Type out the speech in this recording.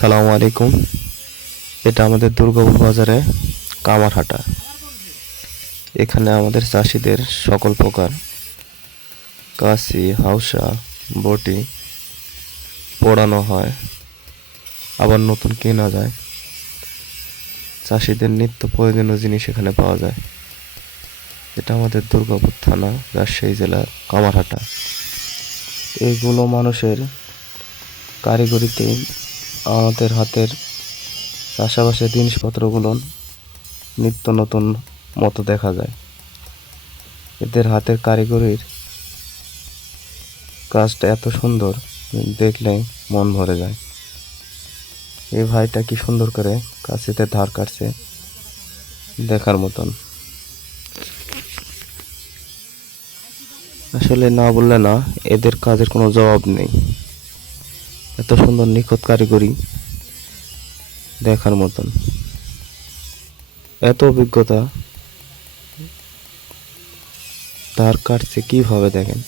সালামু আলাইকুম। এটা আমাদের দুর্গাপুর বাজারে কামারহাটা। এখানে আমাদের চাষিদের সকল প্রকার কাশি, হাউসা, বটি পোড়ানো হয়, আবার নতুন কেনা যায়। চাষিদের নিত্য প্রয়োজনীয় জিনিস এখানে পাওয়া যায়। এটা আমাদের দুর্গাপুর থানা, রাজশাহী জেলা, কামারহাটা। এইগুলো মানুষের কারিগরিতে আমাদের হাতের চাষাবাসের জিনিসপত্রগুলো নিত্য নতুন মতো দেখা যায়। এদের হাতের কারিগরির কাজটা এত সুন্দর, দেখলেই মন ভরে যায়। এই ভাইটা কি সুন্দর করে কাশিতে ধার কাটছে, দেখার মতন। আসলে না বললে না, এদের কাজের কোনো জবাব নেই। এত সুন্দর নিখুঁত কারিগরি, দেখার মতন। এত অভিজ্ঞতা, ধার কাটছে কিভাবে দেখেন।